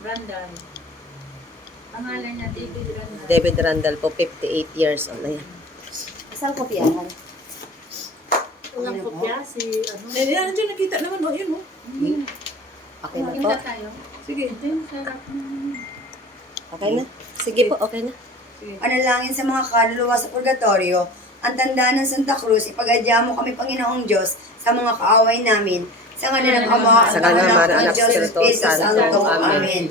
Randall. Pangalan niya, David Randall. David Randall po, 58 years old na yan. Isang kopyahan. Walang kopya, si ano. Nandiyan nakita naman, oh, yun, oh. Okay na po. Maganda tayo. Sige. Ito yung sarap. Okay na. Sige po, okay na. Panalangin sa mga kaluluwa sa purgatorio, ang tanda ng Santa Cruz, ipagadya mo kami, Panginoong Diyos, sa mga kaaway namin, sa ngalan ng Ama, Sa ngalan ng Ama, ng Anak, Diyos, Espiritu Espiritu Santo. Santo. Amen. Amen.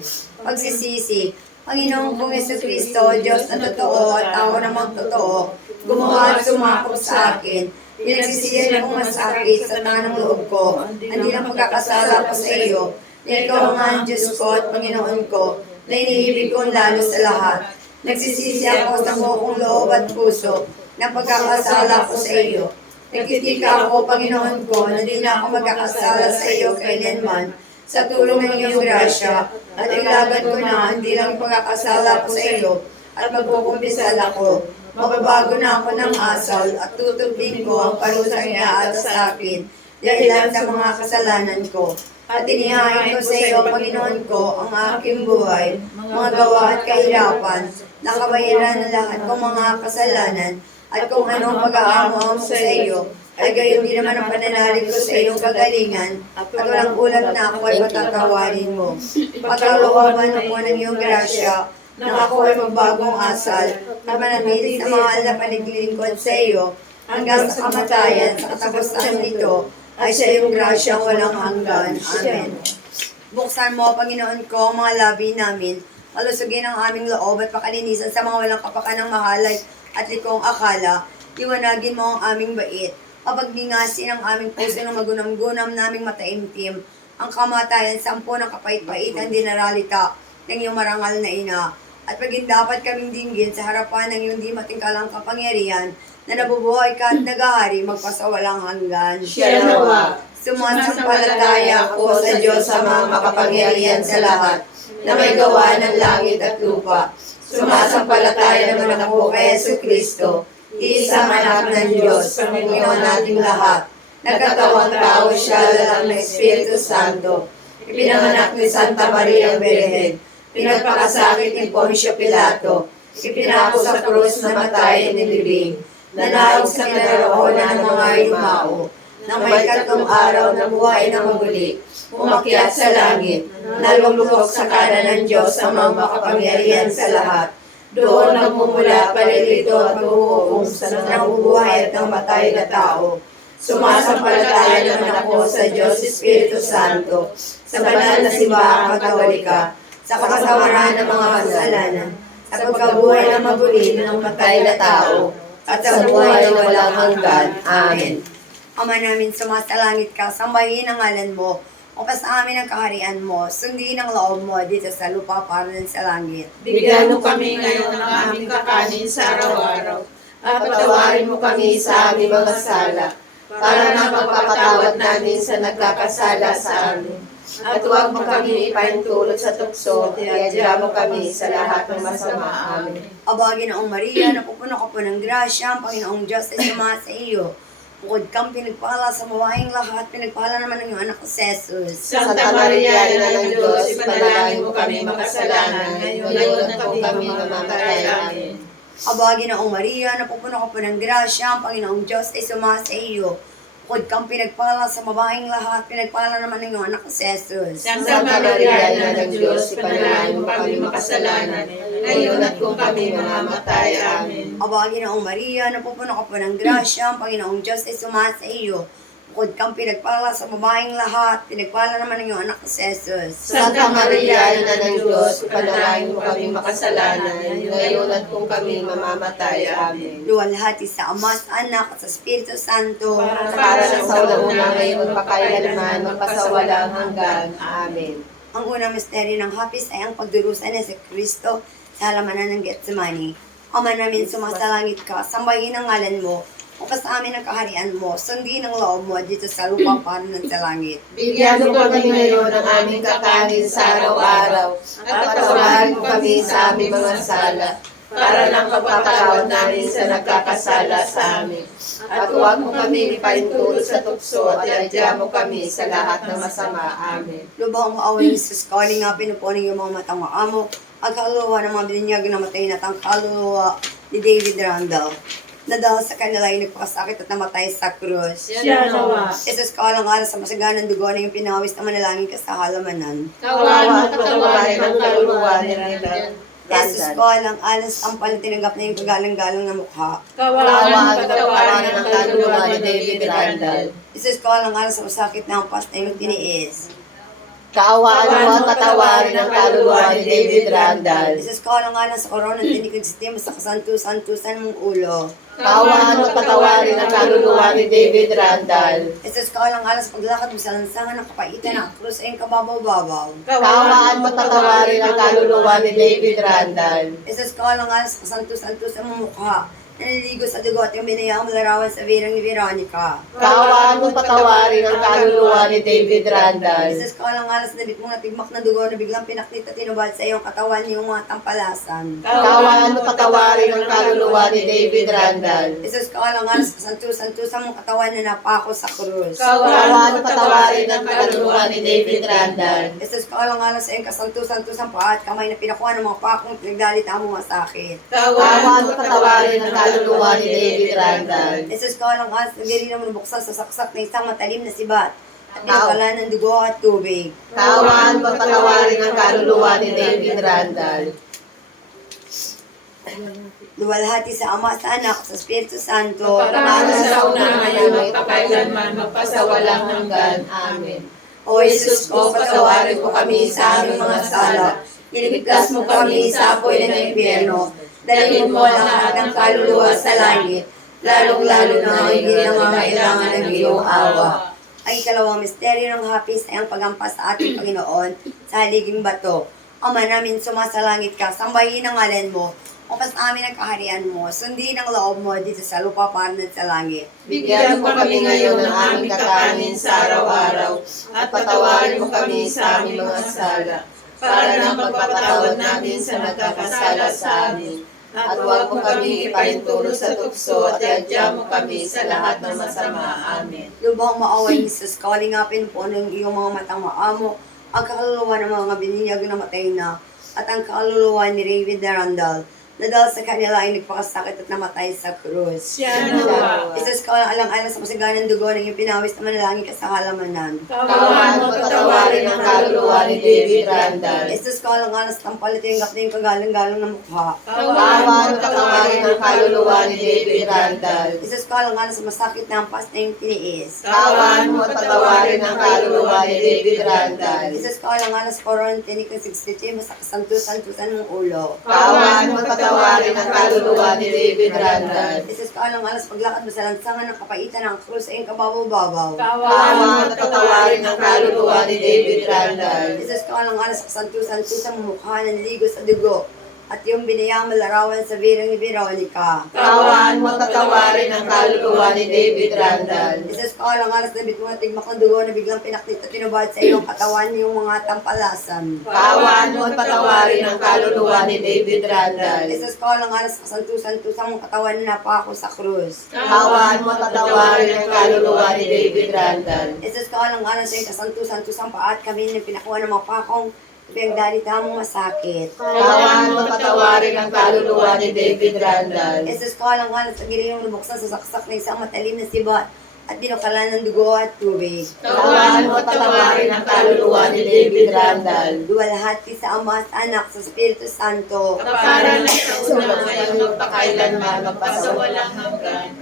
Pagsisisi, Panginoong kong Kristo, Diyos na totoo at tao namang totoo, gumawa at sumakop sa akin. Pinagsisiyan akong masakit sa tanang loob ko, hindi lang pagkakasala ko sa iyo, na ikaw ang Diyos ko at Panginoon ko, na iniibig kong lalo sa lahat. Nagsisisi ako sa buong loob at puso na pagkakasala ko sa iyo. Nagtitika ako, Panginoon ko, na di na ako magkakasala sa iyo kailanman. Sa tulong ng iyong grasya, at ilagad ko na hindi lang pagkakasala ko sa iyo, at magkukumpisal ako. Mababago na ako ng asal, at tutubling ko ang parusang inaatas sa akin, dahilan sa mga kasalanan ko. At inihain ko sa iyo, Panginoon ko, ang aking buhay, mga gawa at kahirapan, nakabayaran ng lahat kong mga kasalanan, at kung anong pag-aamo sa iyo, ay gayon din naman ang pananalig ko sa iyong kagalingan, at walang ulat na ako ay patatawarin mo. Pagkalooban ako ng iyong grasya, nang ako ay magbagong asal, at manatili sa mahal na panaglilingkod sa iyo, hanggang sa kamatayan, sa katapusan nito, ay sa iyong grasyang walang hanggan. Amen. Buksan mo, Panginoon ko, ang mga labi namin, palusugin ang aming loob at pakalinisan sa mga walang kapakanang mahalay at likong akala, iwanagin mo ang aming bait, pagbingasin ang aming puso ng magunam-gunam naming mataimtim, ang kamatayan, sampo ng kapait-paitan dinaralita ng iyong marangal na ina, at paging dapat kaming dinggin sa harapan ng iyong di matingkalang kapangyarihan, na nabubuhay ka at nagahari magpasawalang hanggan. Siya nawa. Sumasampalataya ako sa Diyos sa mga makapangyarihan sa lahat, na may gawa ng langit at lupa. Sumasampalataya naman ako kay Jesucristo, iisang anak ng Diyos, Panginoon nating lahat. Nagkatawang tao siya lalang ng Espiritu Santo. Ipinanganak ni Santa Maria Virgen. Pinagpakasakit ni Poncio Pilato. Ipinako sa krus na matay ni libing. Nanaog sa kinaroonan ng mga yumao. Nang may tatlong araw na buhay na muli, umakyat sa langit, nalulubog sa kanan ng Diyos ang mga makapangyarihan sa lahat. Doon nagmumula palilito at maghuhukom sa nabubuhay at ng matay na tao. Sumasampalataya naman ako sa Diyos Espiritu Santo, sa banal na simbahang Katolika, sa kasawaran ng mga kasalanan, sa pagkabuhay na mabuli ng matay na tao, at sa buhay na walang hanggan. Amen. Ama namin, sumasalangit ka, sambahin ang ngalan mo, upas amin ang kaharian mo, sundin ang loob mo dito sa lupa para rin sa langit. Bigyan mo kami ngayon ng aming kakanin sa araw-araw, at patawarin mo kami sa aming mga sala, para na magpapatawad namin sa nagkakasala sa amin. At huwag mo kami ipahintulot sa tukso, tiyadya mo kami sa lahat ng masama. Amen. Aba, Ginoong Maria, napupuno ka po ng grasya, ang Panginoong Diyos ay sumasa iyo. Bukod kang pinagpala sa mawaing lahat, pinagpala naman ng iyong anak ko si Jesus. Santa Maria, Ina ng Diyos, ipanalangin mo kami makasalanan, ngayon at kung kami mamatay. Amen. Aba, Ginoong Maria, napupuno ka po ng grasya, ang Panginoong Diyos ay sumasa iyo. Bukod kang pinagpala sa mabaing lahat, pinagpala naman ng iyong anak ko si Jesus. Santa Maria, Ina ng Diyos, ipanalangin mo kami makasalanan, ngayon at kung kami mamamatay. Amen. Aba, Ginoong Maria, napupuno ka po ng grasya, ang Panginoong Diyos ay sumasa iyo. Bukod kang pinagpala sa mabaing lahat, pinagpala naman ng iyong anak ko si Jesus. Santa Maria, Ina ng Diyos, ipanalangin mo kami makasalanan, ngayon at kung kami mamamatay. Amen. Luwalhati sa Ama, sa Anak, at sa Espiritu Santo. Para sa una ngayon, magpakailanman, magpasawalang hanggan. Amen. Ang unang misteryo ng hapis ay ang pagdurusa ni si Kristo sa halamanan ng Getsemani. Ama namin, sumasalangit ka, sambahin ang ngalan mo, upas amin ang kaharian mo, sundin ang loob mo dito sa lupa para ng sa langit. Bigyan mo kami ngayon ng aming kakanin sa araw-araw, at patawarin mo kami sa aming mga sala, para ng pagpapatawad namin sa nagkakasala sa amin. At huwag mo kami ipahintulot sa tukso at iadya mo kami sa lahat ng masama. Amen. Lubang maawa ni Jesus, kawaling nga pinupunin yung mga matang maamo, ang kaluluwa ng mga bininyag na matay na tang kaluluwa ni David Randall, na dahil sa kanila ay nagpakasakit at namatay sa krus. Siya nawa. Jesus, kawalang sa masaganang dugo na yung pinawis na manalangin ka sa halamanan. Kawawa at patawarin ang kaluluwa ni Randall. Jesus, kawalang sa ampal na tinanggap na yung kagalang-galang na mukha. Kawawa at patawarin ang kaluluwa ni David Randall. Jesus, kawalang sa masakit na ampas na yung tiniis. Kaawaan mo at patawarin ang kaluluwa ni David Randall. Jesus, kawalang sa koronang tinig ng sistema sa kasantusan-tusan mong ulo. Kaawaan mo at patawarin ang kaluluwa ni David Randall. Jesus, kawalang sa paglakad mo sa lansangan ng kapaitan ng krus ay yung kababaw-babaw. Kaawaan mo at patawarin ang kaluluwa ni David Randall. Jesus, kawalang sa kasantusan-tusan mong mukha. Naliligo sa dugo at yung binayang larawan sa virang ni Veronica. Kaawaan mo at patawarin ang kaluluwa ni David Randall. Jesus, kawalang sa dalit mong natigmak na dugo na biglang pinaknit at tinubad sa iyong katawan niyong mga tampalasan. Kaawaan mo at patawarin ang kaluluwa ni David Randall. Jesus, kawalang sa kasantusan-tusan mong katawan na napako sa krus. Kaawaan mo at patawarin ang kaluluwa ni David Randall. Jesus, kawalang sa iyong kasantusan-tusan paa at kamay na pinakuha ng mga pakong pinagdalita mo masakit. Kaawaan mo at patawarin ang kaluluwa ni David Randall. Jesus, kawalang sa nagirina mo nabuksan sa saksak na isang matalim na sibat at pinagkala ng dugo at tubig. Kaawaan mo at patawarin ang kaluluwa ni David Randall. Luwalhati sa Ama, sa Anak, sa Espiritu Santo. Para sa una ngayon at pakailanman magpasawalang hanggan. Amen. O Jesus ko, patawarin mo kami sa aming mga sala. Iligtas mo kami sa apoy ng impyerno. Dalhin mo ang lahat ng kaluluwa sa langit, lalong-lalo na ang hindi nangangailangan ng iyong awa. Ang ikalawang misteryo ng hapis ay ang pagampas sa ating Panginoon sa haliging bato. Ama namin, sumasalangit ka, sambahin ang ngalan mo, upas amin ang kaharian mo, sundin ang loob mo dito sa lupa para sa langit. Bigyan mo kami ngayon ng aming kakanin sa araw-araw at patawarin mo kami sa aming mga sala para ng pagpapatawad namin sa nagkakasala sa amin. At huwag mo kami ipahintulot sa tukso at iadya mo kami sa lahat ng masama. Amen. Lubhang maawa ni Jesus, kalingapin po ng iyong mga matang maamo, ang kaluluwa ng mga bininyag na matay na, at ang kaluluwa ni David Randall, na dahil sa kanila ay nagpakasakit at namatay sa krus. Siya nawa. Jesus, alang-alang sa masaganang dugo ng iyong pinawis na manalangin ka sa halamanan. Kaawaan mo at patawarin ang kaluluwa ni David Randall. Jesus, alang-alang sa tampal at yung na yung kagalang-galang na mukha. Kaawaan mo at patawarin ang kaluluwa ni David Randall. Jesus, alang-alang sa masakit na ampas na yung tiniis. Kaawaan mo at patawarin ang kaluluwa ni David Randall. Jesus, alang-alang sa koronang tinik ng 63 sa kasantusan-tusan mong ulo. Kaawaan mo at patawarin ang kaluluwa ni David Randall. Jesus, alang-alang sa paglakad mo sa lansangan ng kapaitan ng krus ay yung kababaw-babaw. Kaawaan mo at patawarin ang kaluluwa ni David Randall. Jesus, alang-alang sa kasantusan-tusan mong mukha na naligo sa dugo at yung binayang malarawan sa virang ni Veronica. Kaawaan mo at patawarin ang kaluluwa ni David Randall. Jesus, alang-alang sa David mo na tigmak ng dugo na biglang pinaknit at tinubad sa iyong katawan yung mga tampalasan. Kaawaan mo at patawarin ang kaluluwa ni David Randall. Jesus, alang-alang sa kasantusan-tusan mong katawan na napako sa krus. Kaawaan mo at patawarin ang kaluluwa ni David Randall. Jesus, alang-alang sa iyong kasantusan-tusan pa at kami na pinakuha ng mga pakong pinagdalita mong masakit. Kaawaan mo at patawarin ang kaluluwa ni David Randall. Jesus, alang-alang sa giling nabuksan sa saksak na isang matalim na sibat at dinukalan ng dugo at tubig. Kaawaan mo at patawarin ang kaluluwa ni David Randall. Luwalhati sa Ama, sa Anak, sa Espiritu Santo. Para na sa una ngayon magpakailanman magpasawalang hanggan.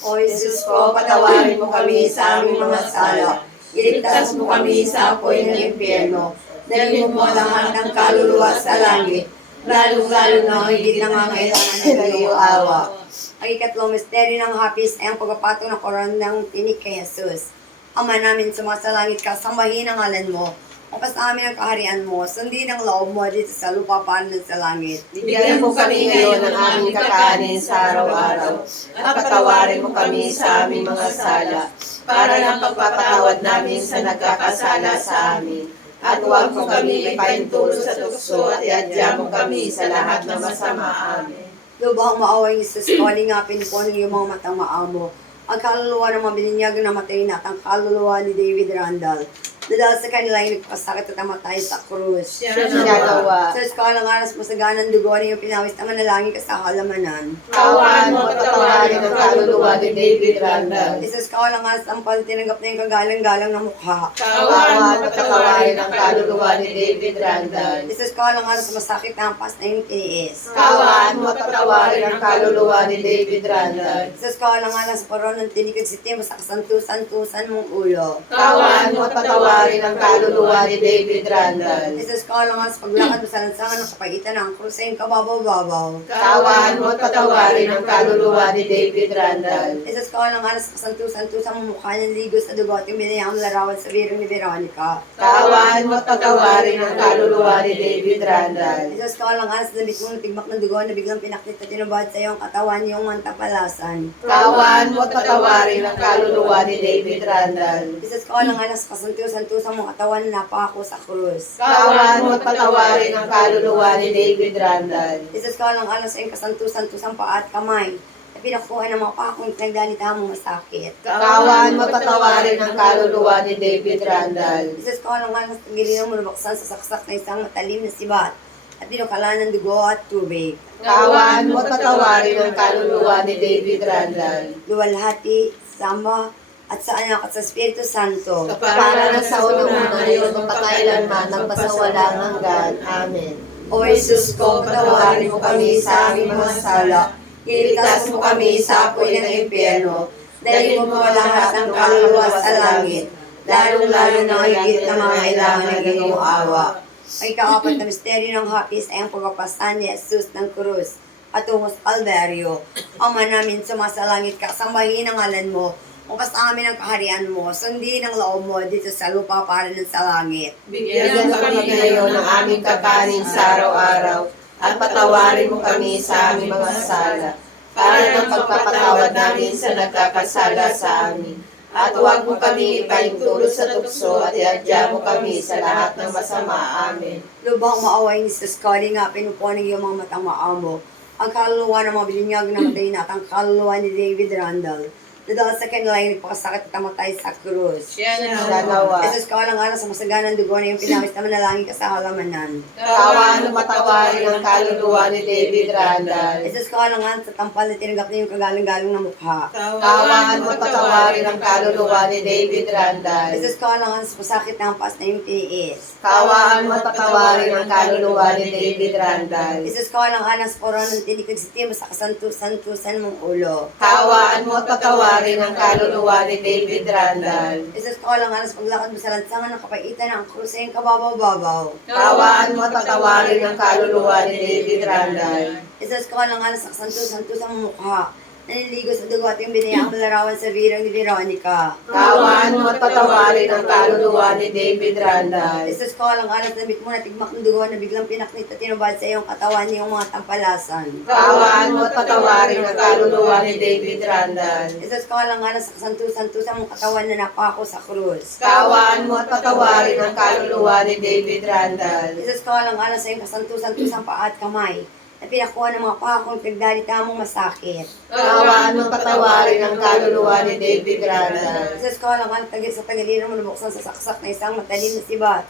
O Jesus ko, patawarin mo kami sa aming mga sala. Iligtas mo kami sa apoy ng impyerno. Dalhin mo ang lahat ng kaluluwa sa langit, lalong-lalo na ang higit nangangailangan ng iyong awa. Ang ikatlong misteryo ng hapis ay ang pagpapatong ng koron ng tinik kay Jesus. Ama namin, sumasalangit ka, sambahin ang ngalan mo. Upas amin ang kaharian mo, sundin ang loob mo dito sa lupa para sa langit. Bigyan mo kami ngayon ng aming kakanin sa araw-araw at patawarin mo kami sa aming mga sala para ng pagpapatawad namin sa nagkakasala sa amin. At huwag mo kami ipaintulot sa tukso at iadya mo kami sa lahat ng masama. Amen. Lubhang maaway ni Jesus, kalingapin po ng iyong mga matang maamo. Ang kaluluwa ng mga bininyag na matay na at ang kaluluwa ni David Randall. Dahil sa kanila ay nagpakasakit at namatay sa krus. Sinagawa. Sa eskalang aras mo sa ganang dugo na iyong pinawis na manalangin ka sa halamanan. Kaawaan mo at patawarin ang kaluluwa ni David Randall. Sa eskalang aras ang tinanggap na yung kagalang-galang na mukha. Kaawaan mo at patawarin ang kaluluwa ni David Randall. Sa eskalang aras masakit na ampas na yung tiniis. Kaawaan mo at patawarin ang kaluluwa ni David Randall. Sa eskalang aras paron ng tinikod si Timo sa kasantusan-tusan mong ulo. Kaawaan mo at patawarin ang kaluluwa ni David Randall. Sa eskalang aras paglakad mo sa lansangan ng kapagitan ng krus ay yung kababaw-babaw. Kaawaan mo at patawarin ang kaluluwa ni David Randall. Sa eskalang aras kasantusan-tusan mong mukha niyang ligo sa dugo at yung binayang larawan sa birong ni Veronica. Kaawaan mo at patawarin ang kaluluwa ni David Randall. Sa eskalang aras nabit mong tigmak ng dugo na biglang pinaklit at tinubad sa iyong katawan niyong mantapalasan. Kaawaan mo at patawarin ang kaluluwa ni David Randall. Sa eskalang aras kasantusan-tusan mong katawan na napako sa krus. Kaawaan mo at patawarin ang kaluluwa ni David Randall. Sa eskalang aras ay kasantusan-tusan paa at kamay na pinakuha ng mga pakong nagdalita mong masakit. Kaawaan mo at patawarin ang kaluluwa ni David Randall. Sa eskalang aras tagilinan mo nabaksan sa saksak na isang matalim na sibat at pinukalan ng dugo at tubig. Kaawaan mo at patawarin ang kaluluwa ni David Randall. Luwalhati, sama, at sa anak at sa Espiritu Santo. Para na sa unang-una ngayon ng pakailanman ng pasawalang hanggan. Amen. O Jesus ko, patawarin mo kami sa aming mga sala. Iligtas mo kami sa apoy ng impyerno. Dahil mo lahat ng kaluluwa sa langit, lalong-lalo na higit na mga kailangan ng iyong awa. Ang ikaapat na misteryo ng hapis ay ang pagpapasan ni Jesus ng krus at tungo sa Calvario. Ama namin, sumasalangit ka, sambahin ang ngalan mo. Upas amin ang kaharian mo, sundin ang loob mo dito sa lupa para din sa langit. Bigyan mo kami ngayon ng aming kakanin sa araw-araw at patawarin mo kami sa aming mga sala para ng pagpapatawad namin sa nagkakasala sa amin. At huwag mo kami ipaintulot sa tukso at iadya mo kami sa lahat ng masama. Amen. Lubhang maaway ni Jesus, nga pinupo ng iyong mga matang maamo. Ang kaluluwa ng mga bilinyag na matay na at ang kaluluwa ni David Randall. Dahil sa kanila ay nagpakasakit at namatay sa krus. Sinagawa. Jesus, kawalang aras sa masaganang dugo na yung pinawis na manalangin ka sa halamanan. Kaawaan mo patawarin ang kaluluwa ni David Randall. Jesus, kawalang aras sa tampal na tinanggap na yung kagaling-galing na mukha. Kaawaan mo patawarin ang kaluluwa ni David Randall. Jesus, kawalang aras sa masakit na ampas na yung tiniis. Kaawaan mo patawarin ang kaluluwa ni David Randall. Jesus, kawalang aras poro ng tinikod si Timo sa kasantusan-tusan mong ulo. Kaawaan mo patawarin ang kaluluwa ni David Randall. Jesus, kawalang aras paglakad mo sa lansangan ng kapaitan ng krus ay yung kababaw-babaw. Kaawaan mo patawarin ang kaluluwa ni David Randall. Jesus, kawalang aras sa kasantusan-tusan mong mukha. Naliligo sa dugo at yung binayang larawan sa birang ni Veronica. Kaawaan mo at patawarin ang kaluluwa ni David Randall. Jesus, kawalang aras na bit mo na tigmak ng dugo na biglang pinaknit at tinubad sa iyong katawan niyong mga tampalasan. Kaawaan mo at patawarin ang kaluluwa ni David Randall. Jesus, kawalang aras sa kasantusan-tusan mong katawan na napako sa krus. Kaawaan mo at patawarin ang kaluluwa ni David Randall. Jesus, kawalang aras sa iyong kasantusan-tusan paa at kamay na pinakuha ng mga pakong pagdalita mong masakit. Kaawaan mo at patawarin ang kaluluwa ni David Randall. Jesus, kawalang aras tagil sa tagiliran mo nabuksan sa saksak na isang matalim na sibat.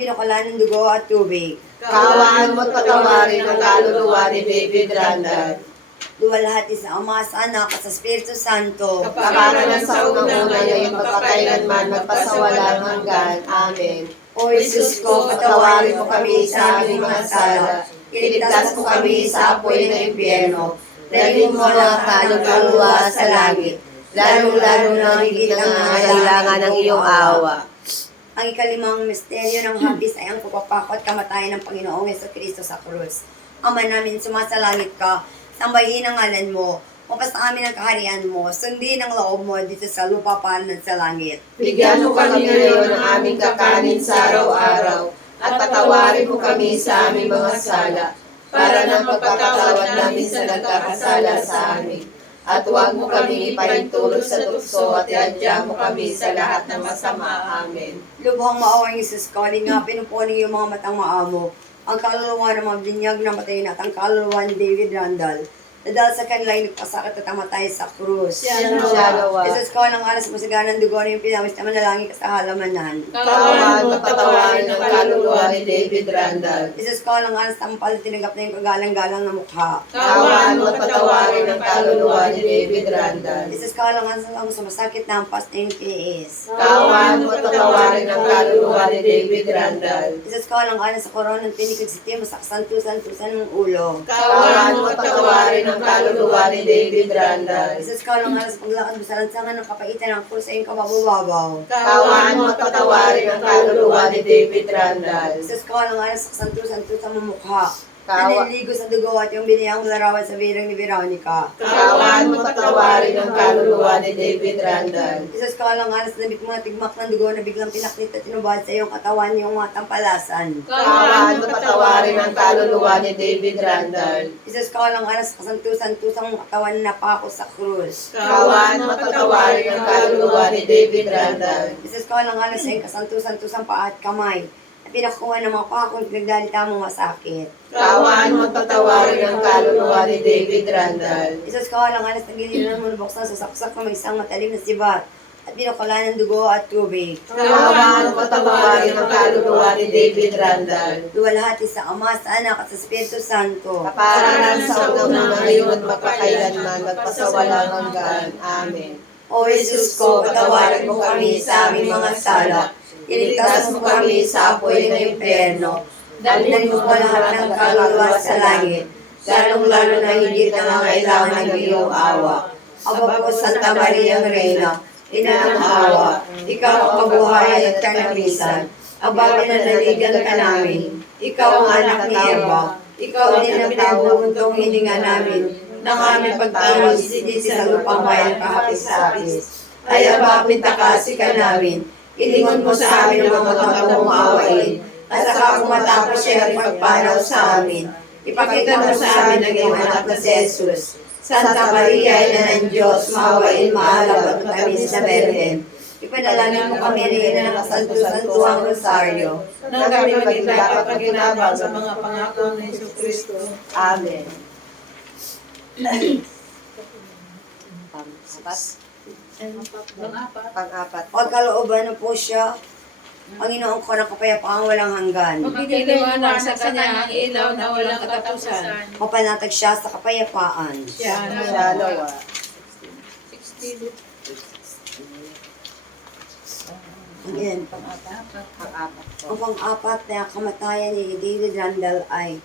Pinukalan ng dugo at tubig. Kaawaan mo at patawarin ang kaluluwa ni David Randall. Luwalhati sa Ama, sa Anak, at sa Espiritu Santo. Para na sa unang-una ngayong magpakailanman magpasawalang hanggan. Amen. O Jesus ko, patawarin mo kami sa aming mga sala. Iligtas mo kami sa apoy ng impyerno. Dalhin mo ang kaluluwa sa langit, lalong-lalo na higit ang nangangailangan ng iyong awa. Ang ikalimang misteryo ng hapis ay ang pagpapako at kamatayan ng Panginoong Jesucristo sa krus. Ama namin, sumasalangit ka, sambahin ang ngalan mo, mapas amin ang kaharian mo, sundin ang loob mo dito sa lupa para sa langit. Bigyan mo kami ngayon ng aming kakanin sa araw-araw at patawarin mo kami sa aming mga sala para ng pagpapatawad namin sa nagkakasala sa amin. At huwag mo kaming ipahintulot sa tukso at iadya mo kami sa lahat ng masama. Amen. Lubhang maawa ng Isus ko, nga pinupuni yung mga matang maamo. Ang kaluluwa ng mga binyag na matayin at ang kaluluwa ni David Randall. Na dahil sa kanila ay nagpasakit at namatay sa krus. Siya nawa. Isus ko ng alas masiganan dugo na yung pinawis na manalangin ka sa halamanan. Kawan mo patawarin ang kaluluwa ni David Randall. Isus ko ng alas tampal tinanggap na yung kagalang-galang na mukha. Kawan mo patawarin ang kaluluwa ni David Randall. Isus ko ng alas ang sumasakit na ampas na yung tiis. Kawan mo patawarin ang kaluluwa ni David Randall. Isus ko ng alas sa koronang tinikid si Tim sa kasantusan-tusan ng ulo. Kawan mo patawarin ang kaluluwa ni David Randall. Isus ko ng alas paglakad mo sa lansangan ng kapaitan ng puso yung kabababaw. Kawan mo patawarin ang kaluluwa ni David Randall. Isus ko ng alas sa kasantusan-tusan ng mukha. Kawa- Naniligo sa dugo at yung biniyang larawan sa birang ni Veronica. Kawan mo patawarin ang kaluluwa ni David Randall. Isus ko ng alas na mga tigmak ng dugo na biglang pinaklit at tinubad sa iyong katawan yung mga tampalasan. Kawan mo patawarin ang kaluluwa ni David Randall. Isus ko ng alas sa kasantusan-tusang mga katawan na napako sa krus. Kawan mo patawarin ang kaluluwa ni David Randall. Isus ko ng alas sa iyong kasantusan-tusang paa at kamay. At pinakuha ng mga pakong pinagdalita mong masakit. Kawan mo patawarin ang kaluluwa ni David Randall. Isus ko ng alas na giliran mo nabuksan sa saksak ng may isang matalim na sibat. At binukala ng dugo at tubig. Kawan mo patawarin ang kaluluwa ni David Randall. Luwalhati sa Ama, sa Anak at sa Espiritu Santo. Kaparan sa ulo ng ngayon at magpakailanman, magpasawalang hanggan. Amen. O Jesus ko, patawarin mo kami sa aming mga sala. Iligtas mo kami sa apoy ng impyerno. Dalhin mo pa lahat ng kaluluwa sa langit, lalong-lalo na higit na kailangan ng iyong awa. Aba po, Santa Maria Reina, Ina ng awa, ikaw ang kabuhayan at kanamisan. Aba, pinanaligan ka namin. Ikaw ang anak ni Eva. Ikaw din ang pinabubuntong hininga namin ng aming pagtawag dito sa lupang bayan kahapis-hapis. Ay aba, pintakasi ka namin. Ilingon mo sa amin ang mga mong maawain. At saka kung matapos siya ang pagpanaw sa amin, ipakita mo sa amin ang iyong anak na si Jesus. Santa Maria, Ina ng Diyos, maawain, maalab at matamis na Berhen. Ipanalangin mo kami rin ng kasanto-santuang rosaryo. Nang kami maging dapat paginabang sa mga pangako ni Yesu Kristo. Amen. Pang-apat. Pagkalooban na po siya, Panginoon ko ng kapayapaan walang hanggan. Magdiliwanag sa kanya ang ilaw na walang katapusan. Mapanatag siya sa kapayapaan. Siya na Dalawa. 60. Again, Pang-apat po. ang pang-apat na kamatayan ni David Randall ay,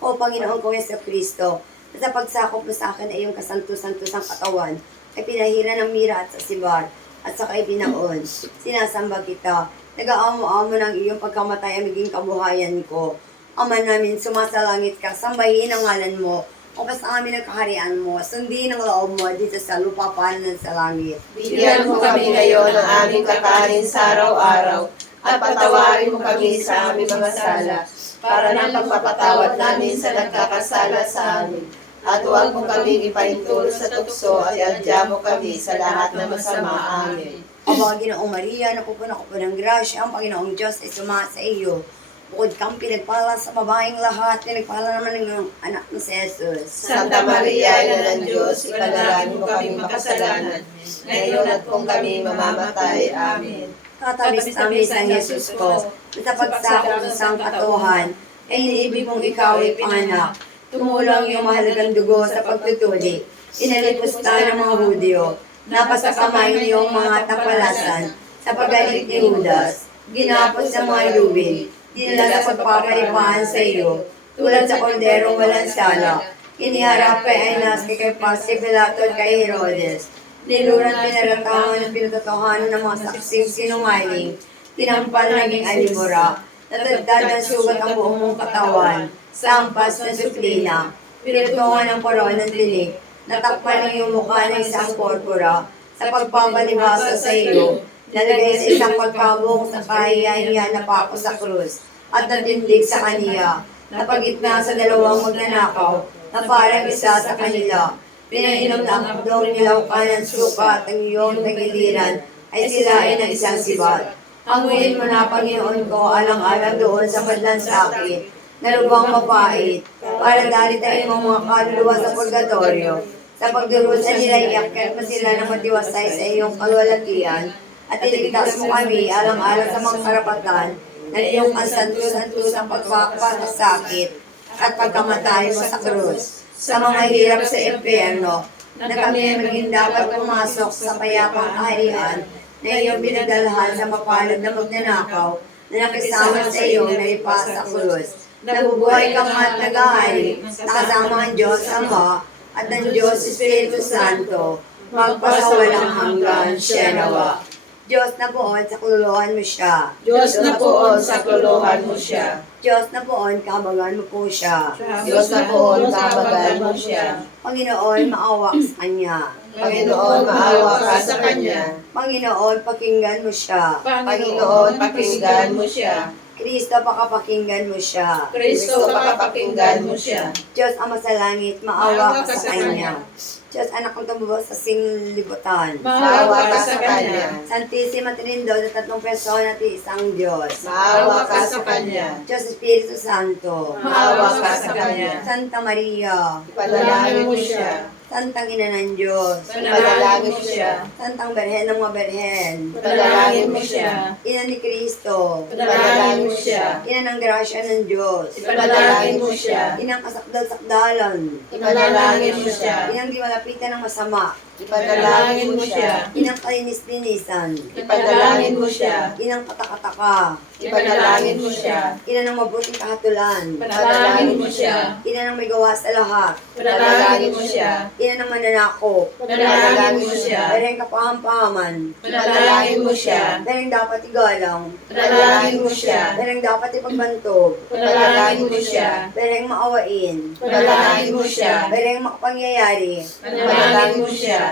O Panginoon ko Yesu Kristo, sa pagsakop mo sa akin ay iyong kasanto-santosang katawan, ay pinahira ng mira at sa sibar, at saka ibinaon. Sinasamba kita, nag-aamo-amo ng iyong pagkamatay ang maging kabuhayan ko. Ama namin, sumasalangit ka, sambahin ang ngalan mo, o sa amin ang kaharian mo, sundin ang loob mo dito sa lupa paano sa langit. Bigyan mo kami ngayon ng aming kakanin sa araw-araw at patawarin mo kami sa aming mga sala para ng pagpapatawad namin sa nagkakasala sa amin. At huwag mo kaming ipahintulot sa tukso at iadya mo kami sa lahat ng masama. Amen. Aba, Ginoong Maria, napupuna ko po ng grasya, ang Panginoong Diyos ay suma sa iyo. Bukod kang pinagpala sa babaeng lahat, pinagpala naman ng iyong anak na si Jesus. Santa Maria, Ina ng Diyos, ipanalangin mo kami makasalanan, ngayon at kung kami mamamatay. Amen. Katamis-tamis ang Jesus ko, sa pagsakop sa sangkatuhan, ay iniibig mong ikaw ay panganak. Tumulong iyong mahalagang dugo sa pagtutuli. Inalipusta ng mga Hudyo, napasakamay niyong mga tapalasan sa pagalit ni Judas, ginapos ng mga lubin, dinala sa pagpapalipahan sa iyo, tulad sa kolderong walang sala. Iniharap kay Ainas, kay Pasi, Pilato at kay Herodes. Niluran pinaratangan ng pinatotohanan ng mga saksing sinungaling, tinampal naging alimura, natagdad ng sugat ang buong mong katawan, sampas ng suklina, pinutungan ng koron ng tinik, natakpan ng iyong mukha ng isang porpura, sa pagpapalibasa sa iyo, nalagay sa isang pagkabong sa kahiyahiya na pako sa krus, at natindig sa kaniya, napagitna sa dalawang magnanakaw, na parang isa sa kanila. Pinainom na ang daw nilaw ka ng suka at ang iyong tagiliran ay silain ng isang sibat. Hanguin mo na, Panginoon ko, alang-alang doon sa padlang sakit, na lubang mapait, para dalitain mo mga kaluluwa sa purgatorio. Sa pagdurusa nila, iakyat mo sila ng matiwasay sa iyong kalwalatian, at iligtas mo kami alang-alang sa mga karapatan na iyong kasantos-santos ang pagpapasakit at pagkamatay mo sa krus. Sa mga hirap sa impyerno, na kami ay maging dapat pumasok sa payapang kaharian na iyong pinagdalhan sa mapalad na magnanakaw na nakisama sa iyong naipas sa krus. Nabubuhay ka nga at nag-ahari, nakasama ang Diyos Ama at ng Diyos Espiritu Santo, magpasawalang hanggan siya nawa. Diyos na poon, sa kululuhan mo siya. Diyos na poon, sa kululuhan mo siya. Diyos na poon, kabagan mo po siya. Diyos na poon, kabagan mo siya. Panginoon, maawa ka sa Kanya. Panginoon, maawa ka sa Kanya. Panginoon, pakinggan mo siya. Panginoon, pakinggan mo siya. Kristo, pakapakinggan mo siya. Kristo, pakapakinggan mo siya. Diyos Ama sa langit, maawa ka sa Kanya. Diyos anak kong tumubos sa singlibutan. Maawa ka sa Kanya. Santissima Trindade na tatlong persona at isang Diyos. Maawa ka sa Kanya. Diyos Espiritu Santo. Maawa ka sa Kanya. Santa Maria. Ipanalangin mo siya. Santang Ina ng Diyos. Ipanalangin mo siya. Santang Berhen ng mga Berhen. Ipanalangin mo siya. Ina ni Kristo. Ipanalangin mo siya. Ina ng grasya ng Diyos. Ipanalangin mo siya. Inang kasakdal-sakdalan. Ipanalangin mo siya. Inang di malapitan ng masama. Ipanalangin mo siya. Inang kalinis-linisan. Ipanalangin mo siya. Inang katakataka. Ipanalangin mo siya. Ina ng mabuting kahatulan. Ipanalangin mo siya. Ina ng may gawa sa lahat. Ipanalangin mo siya. Ina ng mananakop. Ipanalangin mo siya. Bereng kapaham-pahaman. Ipanalangin mo siya. Bereng dapat igalang. Ipanalangin mo siya. Bereng dapat ipagbantog. Ipanalangin mo siya. Bereng maawain. Ipanalangin mo siya. Bereng makapangyayari. Ipanalangin mo siya.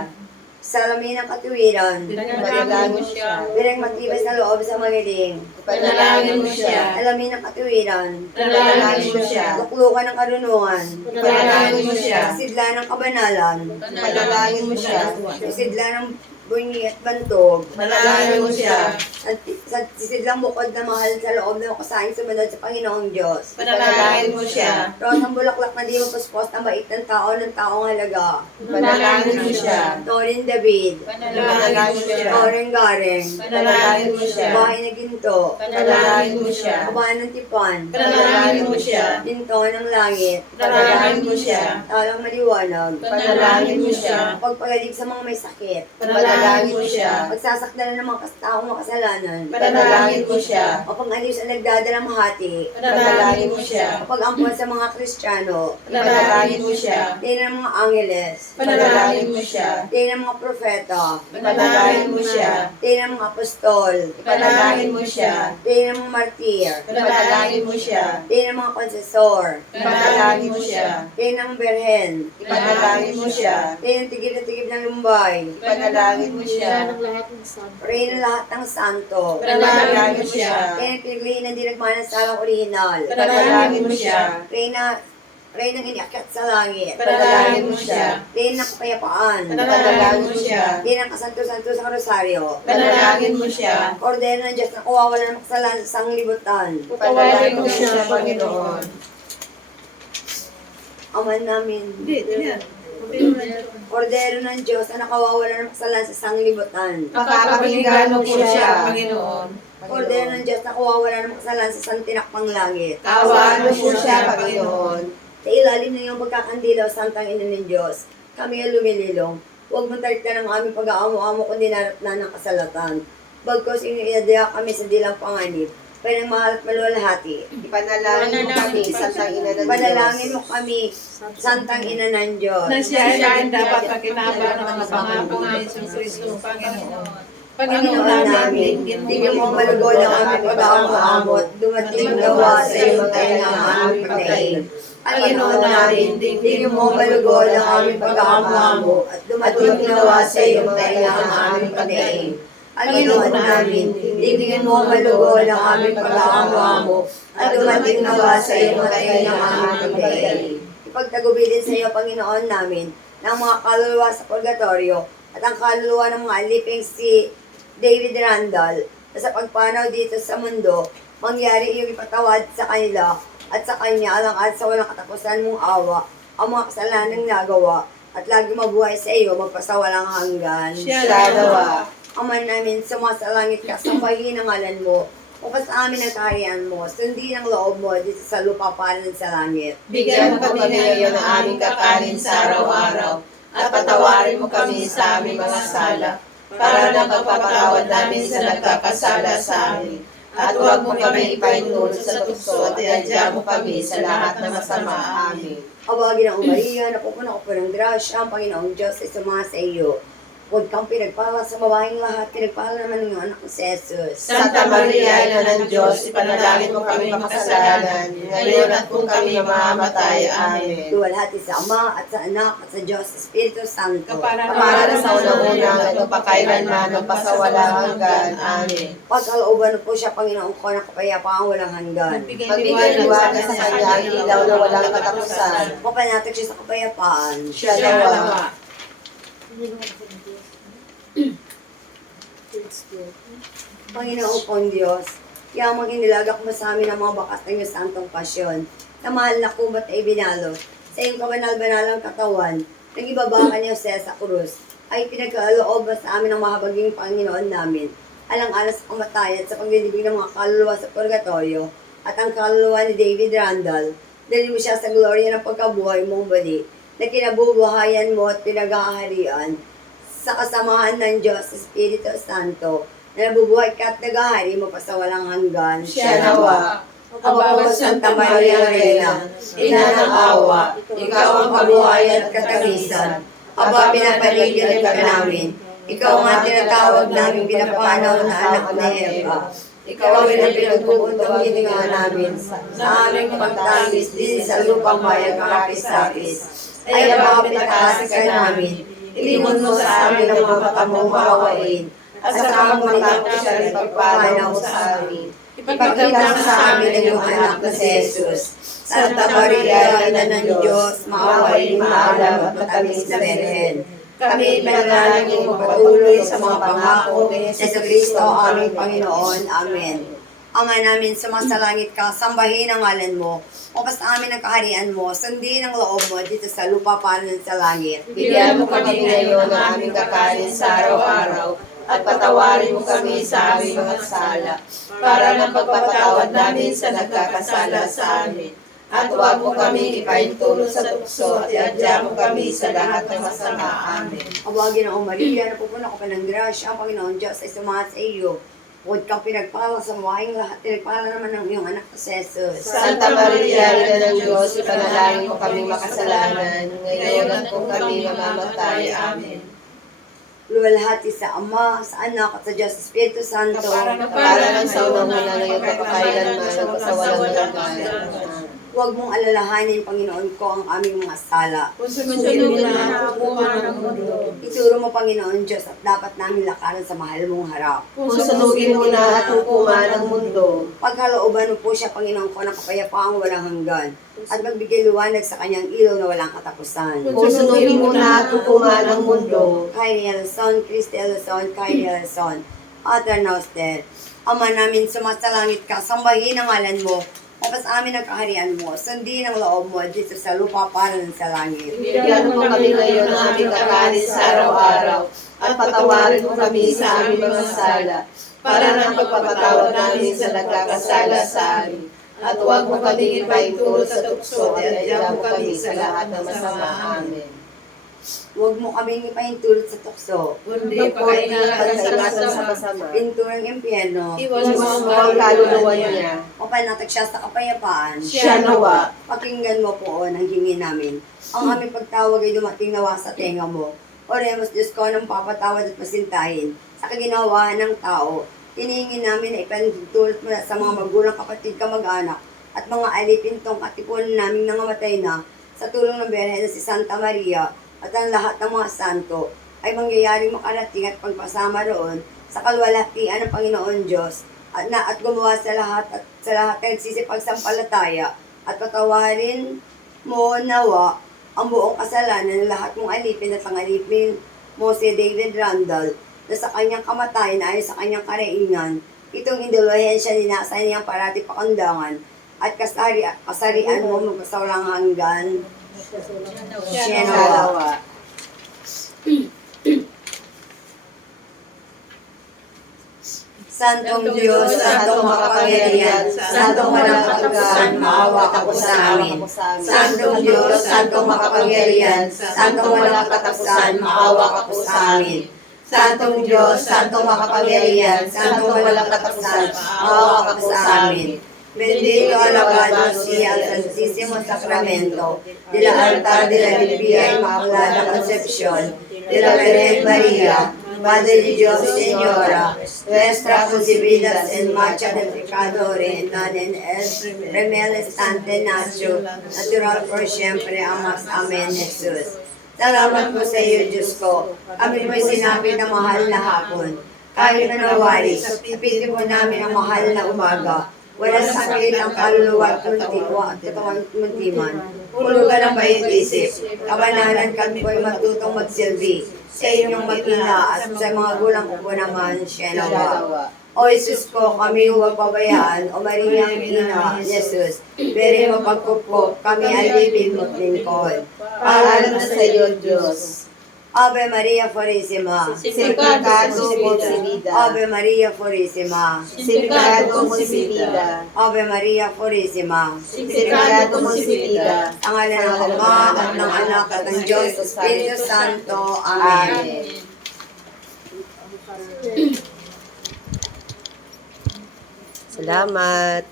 Salamin ng katuwiran. Ipanalangin mo siya. Bereng matibay sa loob sa magaling. Ipanalangin mo siya. Alamin ng katuwiran. Ipanalangin mo siya. Luklukan ng karunungan. Ipanalangin mo siya. Sidla ng kabanalan. Ipanalangin mo siya. Sidla ng bunyi at bantog. Ipanalangin mo siya. Sa sidlang bukod na mahal sa loob ng kasayang sumunod sa Panginoong Diyos. Ipanalangin mo siya. Rosang bulaklak na di mapuspos ng bait ng taong halaga. Ipanalangin mo siya. Torin David. Ipanalangin mo siya. Oreng Gareng. Ipanalangin mo siya. Bahay na ginto. Ipanalangin mo siya. Kabahan ng tipan. Ipanalangin mo siya. Dinto ng langit. Ipanalangin mo siya. Talang maliwanag. Ipanalangin mo siya. Pagpagalig sa mga may sakit. Ipanalangin mo siya. Pagsasakdalan ng mga taong makasalanan. Ipanalangin mo siya. O pang-aliw sa nagdadalang mahati. Ipanalangin mo siya. O pag-ampon sa mga Kristiyano. Ipanalangin mo siya. Din ng mga angeles. Ipanalangin mo siya. Din ng mga propeta. Ipanalangin mo siya. Din ng mga apostol. Ipanalangin mo siya. Din ng mga martir. Ipanalangin mo siya. Din ng mga konsesor. Ipanalangin mo siya. Din ng berhen. Ipanalangin mo siya. Din ng tigib na tigib ng lumbay. Ipanalangin mo siya. Rey ng lahat ng santo. Ipanalangin mo siya. Rey ng pinaglihin ng di nagmanasalang orihinal. Ipanalangin mo siya. Rey ng iniakyat sa langit. Ipanalangin mo siya. Rey ng kapayapaan. Ipanalangin mo siya. Rey ng kasanto-santo sa rosaryo. Ipanalangin mo siya. Kordero ng Diyos na kuwawala ng makasalanan sa sanglibutan. Patawarin mo siya, Panginoon. Ama namin. Kordero ng Diyos na nakawawala ng makasalanan sa sanglibutan. Pakapakinggan mo po siya, Panginoon. Kordero ng Diyos na kuwawala ng makasalanan sa santinakpang langit. Kaawaan mo po siya, Panginoon. Sa ilalim ng iyong pagkakandilaw, Santang Ina ng Diyos, kami ay lumililong. Huwag mong talikdan ang aming pag-aamo-amo kundi naratna ng kasalatan. Bagkos iniidaya kami sa dilang panganib. Pero mahal at maluwalhati. Ipanalangin mo kami, Santang Ina ng Diyos. Panalangin mo kami, Santang Ina ng Diyos. Na siya ay dapat pakinabang ng mga pangako ng Yesus Kristo, Panginoon. Panginoon namin, hindi mo malugod ang aming pag-aamo-amo at dumating gawa sa iyong tayo ng aming pagkain. Panginoon namin, hindi mo malugod ang aming pag-aamo-amo at dumating gawa sa iyong tayo ng aming pagkain. Panginoon namin, hindi mo malugod ang aming pag-aamo-amo at dumating gawa sa iyong tayo ng aming pagkain. Ipagtagubilin sa iyo, Panginoon namin, ng mga kaluluwa sa purgatorio at ang kaluluwa ng mga aliping si David Randall na sa pagpanaw dito sa mundo, mangyari iyong ipatawad sa kanila at sa kanya alang-alang sa walang katapusan mong awa ang mga kasalanang nagawa at lagi mabuhay sa iyo magpasawalang hanggan. Siya nawa. Ama namin, sumasalangit ka, sambahin ang ngalan mo, upang sa amin ang kaharian mo, sundin ang loob mo dito sa lupa para sa langit. Bigyan mo kami ngayon ng aming kakanin sa araw-araw, at patawarin mo kami sa aming mga sala, para na magpapatawad namin sa nagkakasala sa amin. At huwag mo kami ipahintulot sa tukso at iadya mo kami sa lahat ng masama. Amen. Awagin ang Maria, napupuna ko po ng grasya, ang Panginoong Diyos ay sumasa sa iyo. Huwag kang pinagpala sa babaeng lahat, pinagpala naman ng anak ko si Jesus. Santa Maria, Ina ng Diyos, ipanalangin mo kami makasalanan, ngayon at kung kami mamamatay. Amen. Luwalhati sa Ama at sa Anak at sa Diyos Espiritu Santo. Para sa unang-unang at magpakailanman, magpasawalang hanggan. Amen. Pagkalooban po siya, Panginoon ko, ng kapayapaan walang hanggan. Magbigay liwanag sa kanya ang ilaw na walang katapusan. Mapanatag siya sa kapayapaan. Siya nawa. Panginoong pong Diyos, yamang inilagak mo sa amin ang mga bakas ng iyong santong pasyon, na mahal na kubat ay binalo, sa iyong kabanal-banalang katawan, nang ibaba ka niya sa krus, ay pinagkaloob sa amin ang mahabaging Panginoon namin, alang-alang sa kamatayan sa paglilibing ng mga kaluluwa sa purgatorio, at ang kaluluwa ni David Randall, dali mo siya sa gloria ng pagkabuhay mong bali, na kinabubuhayan mo at pinag-aaharian, sa kasamahan ng Diyos Espiritu Santo, na nabubuhay ka at nag-ahari mo pa sa walang hanggan. Siya nawa. Aba, Santa Maria Reina, Ina ng awa, ikaw ang kabuhayan at katagisan. Aba, pinapaligid ka namin. Ikaw nga tinatawag namin pinapanaw na anak ni Eva. Ikaw ang pinagpupuntong hininga namin sa aming pagtangis din sa lupang bayang kakapis-tapis. Ay, ang mga pinataas ka namin. Ilingon mo sa amin ang mga mata mong maawain. At sa kamulitan ko siya rin pagpanaw sa amin. Ipagkita sa amin ang iyong anak na si Jesus. Santa Maria, Ina ng Diyos, maawain, maalam at matamis na Birhen. Kami ipanalangin mo patuloy sa mga pangako ni Yesu Kristo, aming Panginoon. Amen. Ama namin, sumasalangit ka, sambahin ang ngalan mo, upang sa amin ang kaharian mo, sundin ang loob mo dito sa lupa para sa langit. Bigyan mo kami ngayon ng aming kakanin sa araw-araw, at patawarin mo kami sa aming mga sala, para ng pagpapatawad namin sa nagkakasala sa amin. At huwag mo kami ipahintulot sa tukso at iadya mo kami sa lahat ng masama. Amen. Awagin ang Maria, napupuna ko pa ng grasya, ang Panginoon Diyos ay sumasa sa iyo. Huwag kang pinagpala sa mawaing lahat, pinagpala naman ng iyong anak na si Jesus. Santa Maria, Ina ng Diyos, ipanalangin mo kami makasalanan, ngayon at kung kami mamamatay. Amen. Luwalhati sa Ama, sa Anak at sa Diyos Espiritu Santo. Para ng sa unang-unang ngayon kapakailanman, magpasawalang hanggan. Huwag mong alalahanin, Panginoon ko, ang aming mga sala. Kung sunod na ang hukuman ng mundo, Ituro mo, Panginoon Diyos, at dapat namin lakaran sa mahal mong harap. kung sunugin mo na at hukuman ng mundo, Pagkalooban mo po siya, Panginoon ko, ng kapayapaang walang hanggan, at magbigay liwanag sa kanyang ilaw na walang katapusan. kung sunugin mo na at hukuman ng mundo, Kyrie eleison, Christi eleison, Kyrie eleison, Pater Noster. Ama namin, sumasalangit ka, sambahin ang ngalan mo, upang sa amin ang kaharian mo, sundin ang loob mo dito sa lupa para sa langit. bigyan mo kami ngayon ng aming kakanin sa araw-araw, at patawarin mo kami sa aming mga sala, para ng pagpapatawad namin sa nagkakasala sa amin. At huwag mo kami ipahintulot sa tukso at iadya mo kami sa lahat ng masama. Amen. Huwag mo kaming ipahintulot sa tukso, Kundi pagkaingat sa masama. pinturang impyerno, Iwan mo ang kaluluwa niya. o panatag siya sa kapayapaan. Siya nawa. Pakinggan mo po ang hingi namin. Ang aming pagtawag ay dumating nawa sa tenga mo. Oremos Diyos ko ng papatawad at pasintahin sa kaginawahan ng tao. Hinihingi namin na ipahintulot mo na sa mga magulang, kapatid, kamag-anak at mga alipintong katipunan naming nangamatay na sa tulong ng Birhen na si Santa Maria at ang lahat ng mga santo ay mangyayaring makarating at pagpasama roon sa kalwalhatian ng Panginoon Diyos at gumawa sa lahat ng nagsisipagsampalataya at patawarin mo nawa ang buong kasalanan ng lahat mong alipin at ang alipin mo si David Randall na sa kanyang kamatayan ayon sa kanyang karaingan, itong indulhensya dinasa niyang parati pakundangan at kasarian mo magkasawalang hanggan. Siya nawa. Santong Diyos, Santong makapangyarihan, Santong walang katapusan, maawa ka po sa amin. Santong Diyos, Santong makapangyarihan, Santong walang katapusan, maawa ka po sa amin. Santong Diyos, Santong makapangyarihan, Santong walang katapusan, maawa ka po sa amin. Bendito alabado siya al Santísimo Sacramento, de la altar de la Biblia Inmaculada Concepción, de la Virgen María, Madre de Dios, Señora, nuestra concebidas en marcha del pecado, non en el remel estante nacho, natural por siempre, amas. Amen, Jesus. Salamat po sa iyo, Diyos ko. Kami mo'y sinapit na mahal na hapon. Kahit manawalis, ipitin mo namin ang mahal na umaga. Walang sakit ang kaluluwa at muntikwa at katawan muntiman. Pulugan ang bait isip. Kabanalan kami ko'y matutong magsilbi sa inyong mag-ina at sa mga gulang ko naman siya nawa. O Jesus ko, kami huwag pabayaan, o Mariang Ina, Jesus, very mapagkupkop, kami alipin mo't lingkod. Paalam na sa iyo, Diyos. Ave Maria Purísima. Sinificado mo si vida. Ave Maria Purísima. Sinificado mo si vida. Ave Maria Purísima. Sinificado mo si vida. Ang ngalan ng Ama at ng Anak at ng Diyos, Espiritu Santo. Amen. Salamat.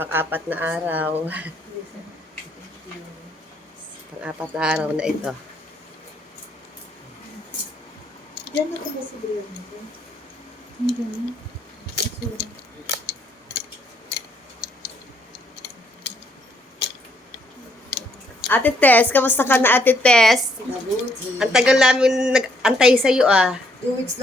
Pang-apat na araw. Pang-apat na araw na ito. Ate Tess, kamusta ka na Ate Tess? Mabuti. Ang tagal namin nag-antay sa'yo ah. 2 weeks